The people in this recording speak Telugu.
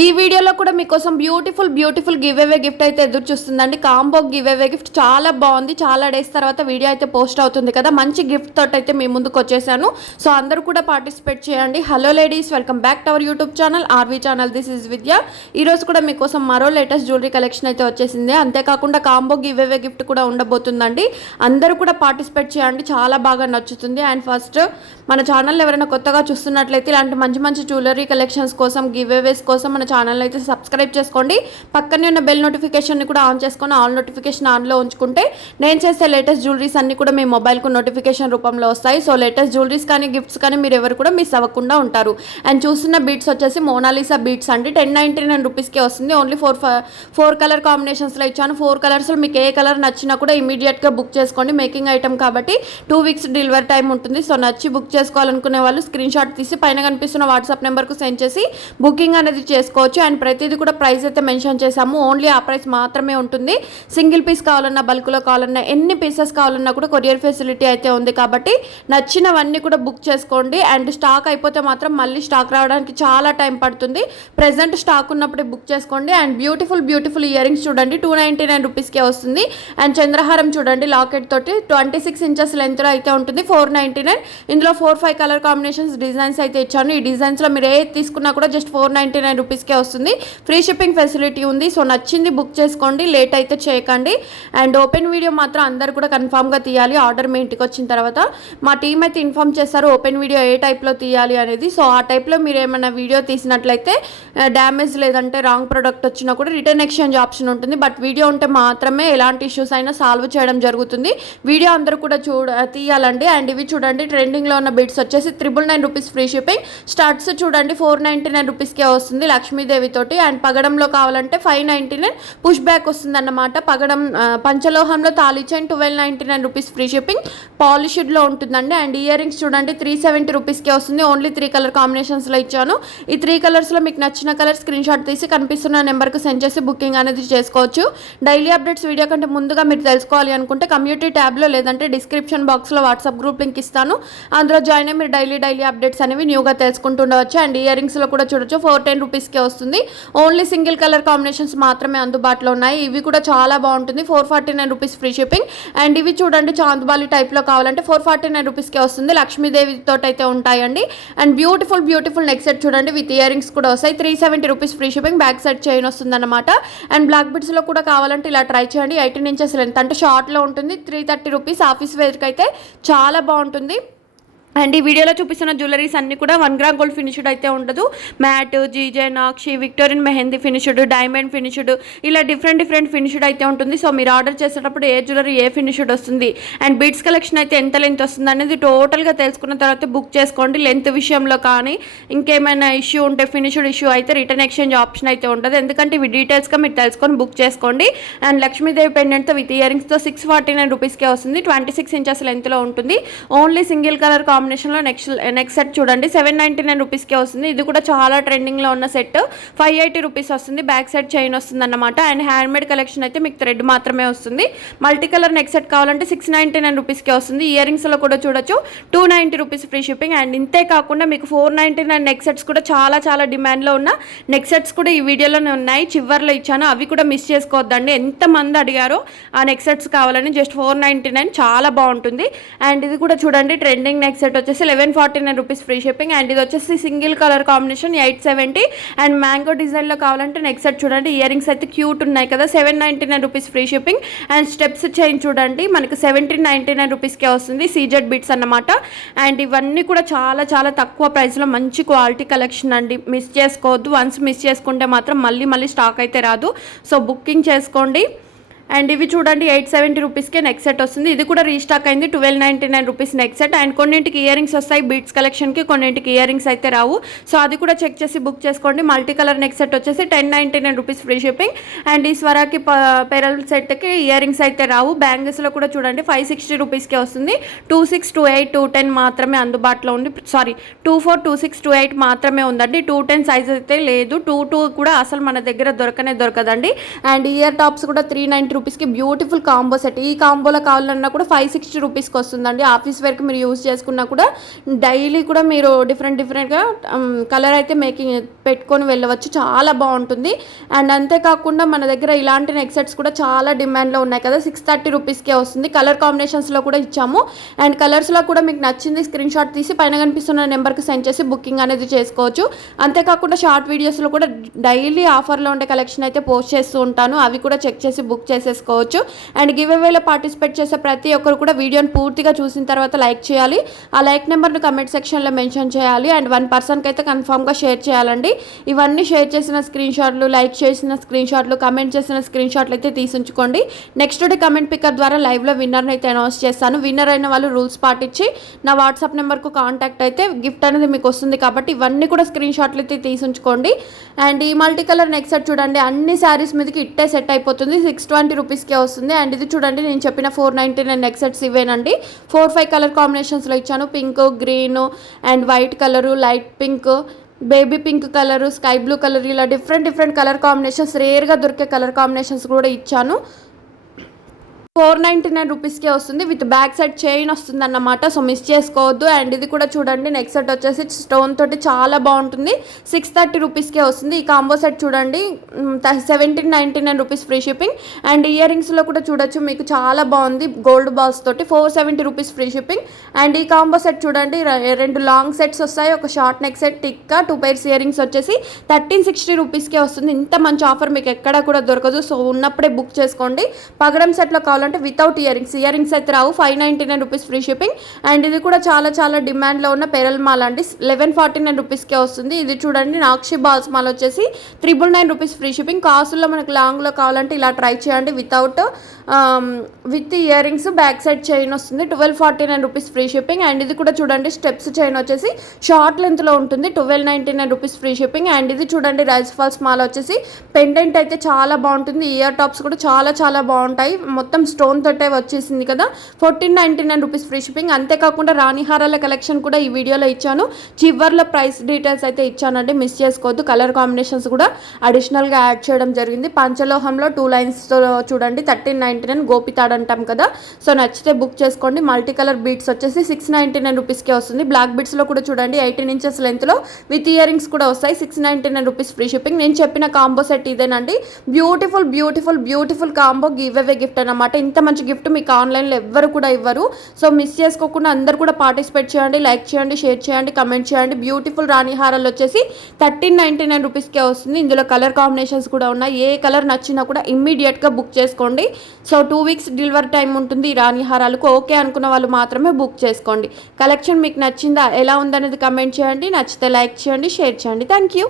ఈ వీడియోలో కూడా మీకోసం బ్యూటిఫుల్ గివ్ అవే గిఫ్ట్ అయితే ఎదురు చూస్తుందండి. కాంబో గివ్ అవే గిఫ్ట్ చాలా బాగుంది. చాలా డేస్ తర్వాత వీడియో అయితే పోస్ట్ అవుతుంది కదా, మంచి గిఫ్ట్ తోటి అయితే మీ ముందుకు వచ్చేసాను. సో అందరూ కూడా పార్టిసిపేట్ చేయండి. Hello ladies, welcome back to our YouTube channel RV channel. This is Vidya. ఈరోజు కూడా మీకోసం మరో లేటెస్ట్ జ్యువెలరీ కలెక్షన్ అయితే వచ్చేసింది. అంతేకాకుండా కాంబో గివ్ అవే గిఫ్ట్ కూడా ఉండబోతుందండి. అందరూ కూడా పార్టిసిపేట్ చేయండి, చాలా బాగా నచ్చుతుంది. అండ్ ఫస్ట్ మన ఛానల్ ఎవరైనా కొత్తగా చూస్తున్నట్లయితే ఇలాంటి మంచి జ్యువెలరీ కలెక్షన్స్ కోసం, గివ్ అవేస్ కోసం మన ఛానల్ అయితే సబ్స్క్రైబ్ చేసుకోండి. పక్కనే ఉన్న బెల్ నోటిఫికేషన్ని కూడా ఆన్ చేసుకొని ఆల్ నోటిఫికేషన్ ఆన్లో ఉంచుకుంటే నేను చేసే లేటెస్ట్ జ్యువెలరీస్ అన్ని కూడా మీ మొబైల్కు నోటిఫికేషన్ రూపంలో వస్తాయి. సో లేటెస్ట్ జ్యువెలరీస్ కానీ గిఫ్ట్స్ కానీ మీరు ఎవరు కూడా మిస్ అవ్వకుండా ఉంటారు. అండ్ చూస్తున్న బీట్స్ వచ్చేసి మోనాలిసా బీట్స్ అండి. 1099 రూపీస్కే వస్తుంది. ఓన్లీ ఫోర్ కలర్ కాంబినేషన్స్లో ఇచ్చాను. 4 కలర్స్లో మీకు ఏ కలర్ నచ్చినా కూడా ఇమీడియట్గా బుక్ చేసుకోండి. మేకింగ్ ఐటమ్ కాబట్టి 2 వీక్స్ డెలివరీ టైం ఉంటుంది. సో నచ్చి బుక్ చేసుకోవాలనుకునే వాళ్ళు స్క్రీన్ షాట్ తీసి పైన కనిపిస్తున్న వాట్సాప్ నెంబర్కు సెండ్ చేసి బుకింగ్ అనేది చేసుకోవచ్చు. అండ్ ప్రతిదీ కూడా ప్రైస్ అయితే మెన్షన్ చేసాము. ఓన్లీ ఆ ప్రైస్ మాత్రమే ఉంటుంది. సింగిల్ పీస్ కావాలన్నా, బల్క్లో కావాలన్నా, ఎన్ని పీసెస్ కావాలన్నా కూడా కొరియర్ ఫెసిలిటీ అయితే ఉంది. కాబట్టి నచ్చినవన్నీ కూడా బుక్ చేసుకోండి. అండ్ స్టాక్ అయిపోతే మాత్రం మళ్ళీ స్టాక్ రావడానికి చాలా టైం పడుతుంది. ప్రెజెంట్ స్టాక్ ఉన్నప్పుడే బుక్ చేసుకోండి. అండ్ బ్యూటిఫుల్ ఇయర్ రింగ్స్ చూడండి, 299 రూపీస్కే వస్తుంది. అండ్ చంద్రహారం చూడండి, లాకెట్ తోటి 26 ఇంచెస్ లెంత్లో అయితే ఉంటుంది. 499. ఇందులో 4-5 కలర్ కాంబినేషన్స్ డిజైన్స్ అయితే ఇచ్చాను. ఈ డిజైన్స్లో మీరు ఏ తీసుకున్నా కూడా జస్ట్ 499 రూపీస్కే వస్తుంది. ఫ్రీ షిప్పింగ్ ఫెసిలిటీ ఉంది. సో నచ్చింది బుక్ చేసుకోండి, లేట్ అయితే చేయకండి. అండ్ ఓపెన్ వీడియో మాత్రం అందరు కూడా కన్ఫామ్గా తీయాలి. ఆర్డర్ మీ ఇంటికి వచ్చిన తర్వాత మా టీం అయితే ఇన్ఫామ్ చేస్తారు ఓపెన్ వీడియో ఏ టైప్లో తీయాలి అనేది. సో ఆ టైప్లో మీరు ఏమైనా వీడియో తీసినట్లయితే డ్యామేజ్ లేదంటే రాంగ్ ప్రోడక్ట్ వచ్చినా కూడా రిటర్న్ ఎక్స్చేంజ్ ఆప్షన్ ఉంటుంది. బట్ వీడియో ఉంటే మాత్రమే ఎలాంటి ఇష్యూస్ అయినా సాల్వ్ చేయడం జరుగుతుంది. వీడియో అందరూ కూడా తీయాలండి. అండ్ ఇవి చూడండి, ట్రెండింగ్లో ఉన్న బిడ్స్ వచ్చేసి 999 రూపీస్ ఫ్రీ షిప్పింగ్. స్టార్ట్స్ చూడండి 499 రూపీస్కే వస్తుంది లక్ష్మీదేవి తోటి. అండ్ పగడంలో కావాలంటే 599 పుష్ బ్యాక్ వస్తుంది అన్నమాట. పగడం పంచలోహంలో తాళీ చైన్ 1299 రూపీస్ ఫ్రీ షిప్పింగ్. పాలిష్డ్లో ఉంటుందండి. అండ్ ఇయర్ రింగ్స్ చూడండి 370 రూపీస్కే వస్తుంది. ఓన్లీ 3 కలర్ కాంబినేషన్స్లో ఇచ్చాను. ఈ 3 కలర్స్లో మీకు నచ్చిన కలర్ స్క్రీన్ షాట్ తీసి కనిపిస్తున్న నెంబర్కి సెండ్ చేసి బుకింగ్ అనేది చేసుకోవచ్చు. డైలీ అప్డేట్స్ వీడియో కంటే ముందుగా మీరు తెలుసుకోవాలి అనుకుంటే కమ్యూనిటీ ట్యాబ్లో లేదంటే డిస్క్రిప్షన్ బాక్స్లో వాట్సాప్ గ్రూప్ లింక్ ఇస్తాను. అందులో జాయిన్ అయ్యి మీరు డైలీ అప్డేట్స్ అనేవి న్యూగా తెలుసుకుంటూ ఉండవచ్చు. అండ్ ఇయర్ రింగ్స్లో కూడా చూడొచ్చు 410 రూపీస్కే వస్తుంది. ఓన్లీ సింగిల్ కలర్ కాంబినేషన్స్ మాత్రమే అందుబాటులో ఉన్నాయి. ఇవి కూడా చాలా బాగుంటుంది. 449 రూపీస్ ఫ్రీ షిప్పింగ్. అండ్ ఇవి చూడండి చాంద్బాలి టైప్లో కావాలంటే 449 రూపీస్కే వస్తుంది. లక్ష్మీదేవి తోటి అయితే ఉంటాయండి. అండ్ బ్యూటిఫుల్ నెక్ సెట్ చూడండి విత్ ఇయర్ రింగ్స్ కూడా వస్తాయి. 370 rupees free shipping. Back side chain వస్తుంది అనమాట. అండ్ బ్లాక్ బిడ్స్లో కూడా కావాలంటే ఇలా ట్రై చేయండి. 18 ఇంచెస్ లెంత్ అంటే షార్ట్లో ఉంటుంది. 330 రూపీస్. ఆఫీస్ వేర్కి అయితే చాలా బాగుంటుంది. అండ్ ఈ వీడియోలో చూపిస్తున్న జ్యువెలరీస్ అన్ని కూడా 1 గ్రామ్ గోల్డ్ ఫినిష్డ్ అయితే ఉండదు. Matte, GJ, nakshi, Victorian mehndi finished, diamond finished, ఇలా డిఫరెంట్ ఫినిష్డ్ అయితే ఉంటుంది. సో మీరు ఆర్డర్ చేసేటప్పుడు ఏ జ్యువెలరీ ఏ ఫినిష్డ్ వస్తుంది అండ్ బీడ్స్ కలెక్షన్ అయితే ఎంత లెంత్ వస్తుంది అనేది టోటల్గా తెలుసుకున్న తర్వాత బుక్ చేసుకోండి. లెంత్ విషయంలో కానీ ఇంకేమైనా ఇష్యూ ఉంటే ఫినిష్డ్ ఇష్యూ అయితే రిటర్న్ ఎక్స్చేంజ్ ఆప్షన్ అయితే ఉంటుంది. ఎందుకంటే ఇవి డీటెయిల్స్గా మీరు తెలుసుకొని బుక్ చేసుకోండి. అండ్ లక్ష్మీదేవి పెండెంట్తో విత్ ఇయర్ రింగ్స్తో 649 రూపీస్కే వస్తుంది. 26 ఇంచెస్ లెంత్లో ఉంటుంది. ఓన్లీ సింగిల్ కలర్ కాంబినేషన్లో నెక్స్ట్ సెట్ చూడండి 799 రూపీస్కే వస్తుంది. ఇది కూడా చాలా ట్రెండింగ్లో ఉన్న సెట్. 580 రూపీస్ వస్తుంది. బ్యాక్ సైడ్ చైన్ వస్తుంది అన్నమాట. అండ్ హ్యాండ్మేడ్ కలెక్షన్ అయితే మీకు థ్రెడ్ మాత్రమే వస్తుంది. మల్టీ కలర్ నెక్ సెట్ కావాలంటే 699 రూపీస్కే వస్తుంది. ఇయర్ రింగ్స్లో కూడా చూడొచ్చు 290 రూపీస్ ఫ్రీ షిప్పింగ్. అండ్ ఇంతే కాకుండా మీకు 499 నెక్ సెట్స్ కూడా చాలా డిమాండ్లో ఉన్న నెక్ సెట్స్ కూడా ఈ వీడియోలోనే ఉన్నాయి. చివర్లో ఇచ్చాను, అవి కూడా మిస్ చేసుకోవద్దండి. ఎంతమంది అడిగారో ఆ నెక్ సెట్స్ కావాలని. జస్ట్ 499 చాలా బాగుంటుంది. అండ్ ఇది కూడా చూడండి ట్రెండింగ్ నెక్ సెట్ వచ్చేసి 1149 రూపీస్ ఫ్రీ షిప్పింగ్. అండ్ ఇది వచ్చేసి single colour combination 870. And mango డిజైన్లో కావాలంటే నెక్స్ట్ సెట్ చూడండి. ఇయర్ రింగ్స్ అయితే క్యూట్ ఉన్నాయి కదా, 799 rupees free shipping. And steps chain చూడండి మనకి 1799 రూపీస్కే వస్తుంది. సీజెడ్ బీట్స్ అన్నమాట. అండ్ ఇవన్నీ కూడా చాలా తక్కువ ప్రైస్లో మంచి క్వాలిటీ కలెక్షన్ అండి. మిస్ చేసుకోవద్దు. వన్స్ మిస్ చేసుకుంటే మాత్రం మళ్ళీ స్టాక్ అయితే రాదు. సో బుకింగ్ చేసుకోండి. అండ్ ఇవి చూడండి 870 రూపీస్కే నెక్ సెట్ వస్తుంది. ఇది కూడా రీస్టాక్ అయింది. 1299 రూపీస్ నెక్ సెట్. అండ్ కొన్నింటికి ఇయర్ రింగ్స్ వస్తాయి బీట్స్ కలెక్షన్కి, కొన్నింటికి ఇయర్ రింగ్స్ అయితే రావు. సో అది కూడా చెక్ చేసి బుక్ చేసుకోండి. మల్టీ కలర్ నెక్ సెట్ వచ్చేసి 1099 రూపీస్ ఫ్రీ షిప్పింగ్. అండ్ ఈ స్వరాకి పెరల్ సెట్కి ఇయర్ రింగ్స్ అయితే రావు. బ్యాంగిల్స్లో కూడా చూడండి 560 రూపీస్కే వస్తుంది. 26, 28, 210 మాత్రమే అందుబాటులో ఉంది. 24, 26, 28 మాత్రమే ఉందండి. 210 సైజ్ అయితే లేదు. 22 కూడా అసలు మన దగ్గర దొరకదండి. అండ్ ఇయర్ టాప్స్ కూడా 390 రూపీస్కి బ్యూటిఫుల్ కాంబో సెట్. ఈ కాంబోలో కావాలన్నా కూడా 560 రూపీస్కి వస్తుందండి. ఆఫీస్ వేర్కి మీరు యూజ్ చేసుకున్నా కూడా డైలీ కూడా మీరు డిఫరెంట్గా కలర్ అయితే మేకింగ్ పెట్టుకొని వెళ్ళవచ్చు. చాలా బాగుంటుంది. అండ్ అంతేకాకుండా మన దగ్గర ఇలాంటి నెక్ సెట్స్ కూడా చాలా డిమాండ్లో ఉన్నాయి కదా. 630 రూపీస్కే వస్తుంది. కలర్ కాంబినేషన్స్లో కూడా ఇచ్చాము. అండ్ కలర్స్లో కూడా మీకు నచ్చింది స్క్రీన్ షాట్ తీసి పైన కనిపిస్తున్న నెంబర్కి సెండ్ చేసి బుకింగ్ అనేది చేసుకోవచ్చు. అంతేకాకుండా షార్ట్ వీడియోస్లో కూడా డైలీ ఆఫర్లో ఉండే కలెక్షన్ అయితే పోస్ట్ చేస్తూ ఉంటాను. అవి కూడా చెక్ చేసి బుక్ చేసేసుకోవచ్చు. అండ్ గివ్ అవేలో పార్టిసిపేట్ చేసే ప్రతి ఒక్కరు కూడా వీడియోని పూర్తిగా చూసిన తర్వాత లైక్ చేయాలి. ఆ లైక్ నెంబర్ను కమెంట్ సెక్షన్లో మెన్షన్ చేయాలి. అండ్ 1 పర్సన్కి అయితే కన్ఫామ్గా షేర్ చేయాలండి. ఇవన్నీ షేర్ చేసిన స్క్రీన్ షాట్లు, లైక్ చేసిన స్క్రీన్ షాట్లు, కమెంట్ చేసిన స్క్రీన్ షాట్లు అయితే తీసుంచుకోండి. నెక్స్ట్ డే కమెంట్ పికర్ ద్వారా లైవ్లో విన్నర్ని అయితే అనౌన్స్ చేస్తాను. విన్నర్ అయిన వాళ్ళు రూల్స్ పాటించి నా వాట్సాప్ నెంబర్కు కాంటాక్ట్ అయితే గిఫ్ట్ అనేది మీకు వస్తుంది. కాబట్టి ఇవన్నీ కూడా స్క్రీన్ షాట్లు అయితే తీసుంచుకోండి. అండ్ ఈ మల్టీ కలర్ నెక్ సెట్ చూడండి, అన్ని శారీస్ మీదకి ఇట్టే సెట్ అయిపోతుంది. 620 రూపీస్కే వస్తుంది. అండ్ ఇది చూడండి, నేను చెప్పిన 499 నెక్ సెట్స్ ఇవేనండి. 4-5 కలర్ కాంబినేషన్స్లో ఇచ్చాను. Pink, green and white colour, light pink, baby pink colour, sky blue colour, ఇలా డిఫరెంట్ కలర్ కాంబినేషన్స్, రేర్గా దొరికే కలర్ కాంబినేషన్స్ కూడా ఇచ్చాను. 499 రూపీస్కే వస్తుంది. విత్ బ్యాక్ సైడ్ చైన్ వస్తుంది అన్నమాట. సో మిస్ చేసుకోవద్దు. అండ్ ఇది కూడా చూడండి, నెక్ సెట్ వచ్చేసి స్టోన్ తోటి చాలా బాగుంటుంది. 630 రూపీస్కే వస్తుంది. ఈ కాంబో సెట్ చూడండి, 1799 rupees free shipping. And ear రింగ్స్లో కూడా చూడొచ్చు, మీకు చాలా బాగుంది గోల్డ్ బాల్స్ తోటి. 470 రూపీస్ ఫ్రీ షిప్పింగ్. అండ్ ఈ కాంబో సెట్ చూడండి, 2 లాంగ్ సెట్స్ వస్తాయి, ఒక short neck set, tikka, 2 pairs ear rings వచ్చేసి 1360 రూపీస్కే వస్తుంది. ఇంత మంచి ఆఫర్ మీకు ఎక్కడా కూడా దొరకదు. సో ఉన్నప్పుడే బుక్ చేసుకోండి. పగడం సెట్లో కావాలంటే వితౌట్ ఇయర్ రింగ్స్ అయితే రావు. 599 రూపీస్ ఫ్రీ షిప్పింగ్. అండ్ ఇది కూడా చాలా డిమాండ్లో ఉన్న పెరల్ మాల్ అండి. 1149 రూపీస్కే వస్తుంది. ఇది చూడండి, నాక్షి బాల్స్ మాల్ వచ్చేసి 999 రూపీస్ ఫ్రీ షిప్పింగ్. కాసుల్లో మనకు లాంగ్లో కావాలంటే ఇలా ట్రై చేయండి. With ear rings, back side chain వస్తుంది. 1249 రూపీస్ ఫ్రీ షిప్పింగ్. అండ్ ఇది కూడా చూడండి, స్టెప్స్ చైన్ వచ్చేసి షార్ట్ లెంత్లో ఉంటుంది. 1299 రూపీస్ ఫ్రీ షిప్పింగ్. అండ్ ఇది చూడండి, రైస్ ఫాల్స్ మాల్ వచ్చేసి పెండెంట్ అయితే చాలా బాగుంటుంది. ఇయర్ టాప్స్ కూడా చాలా బాగుంటాయి. మొత్తం స్టోన్ తోటే వచ్చేసింది కదా. 1499 రూపీస్ ఫ్రీ షిప్పింగ్. అంతేకాకుండా రాణిహారాల కలెక్షన్ కూడా ఈ వీడియోలో ఇచ్చాను. చివర్లో ప్రైస్ డీటెయిల్స్ అయితే ఇచ్చానండి, మిస్ చేసుకోవద్దు. కలర్ కాంబినేషన్స్ కూడా అడిషనల్గా యాడ్ చేయడం జరిగింది. పంచలోహంలో 2 లైన్స్తో చూడండి, 1399 గోపితాడు అంటాం కదా. సో నచ్చితే బుక్ చేసుకోండి. మల్టీ కలర్ బీడ్స్ వచ్చేసి 699 రూపీస్కే వస్తుంది. బ్లాక్ బీడ్స్లో కూడా చూడండి, 18 ఇంచెస్ లెంత్లో విత్ ఇయర్ రింగ్స్ కూడా వస్తాయి. 699 రూపీస్ ఫ్రీ షిప్పింగ్. నేను చెప్పిన కాంబో సెట్ ఇదేనండి. Beautiful combo give away gift అన్నమాట. ఇంత మంచి గిఫ్ట్ మీకు ఆన్లైన్లో ఎవ్వరు కూడా ఇవ్వరు. సో మిస్ చేసుకోకుండా అందరు కూడా పార్టిసిపేట్ చేయండి, లైక్ చేయండి, షేర్ చేయండి, కమెంట్ చేయండి. బ్యూటిఫుల్ రాణి హారాలు వచ్చేసి 1399 రూపీస్కే వస్తుంది. ఇందులో కలర్ కాంబినేషన్స్ కూడా ఉన్నాయి. ఏ కలర్ నచ్చినా కూడా ఇమ్మీడియట్గా బుక్ చేసుకోండి. సో 2 వీక్స్ డెలివరీ టైం ఉంటుంది ఈ రాణి హారాలకు. ఓకే అనుకున్న వాళ్ళు మాత్రమే బుక్ చేసుకోండి. కలెక్షన్ మీకు నచ్చిందా, ఎలా ఉందనేది కమెంట్ చేయండి. నచ్చితే లైక్ చేయండి, షేర్ చేయండి. Thank you.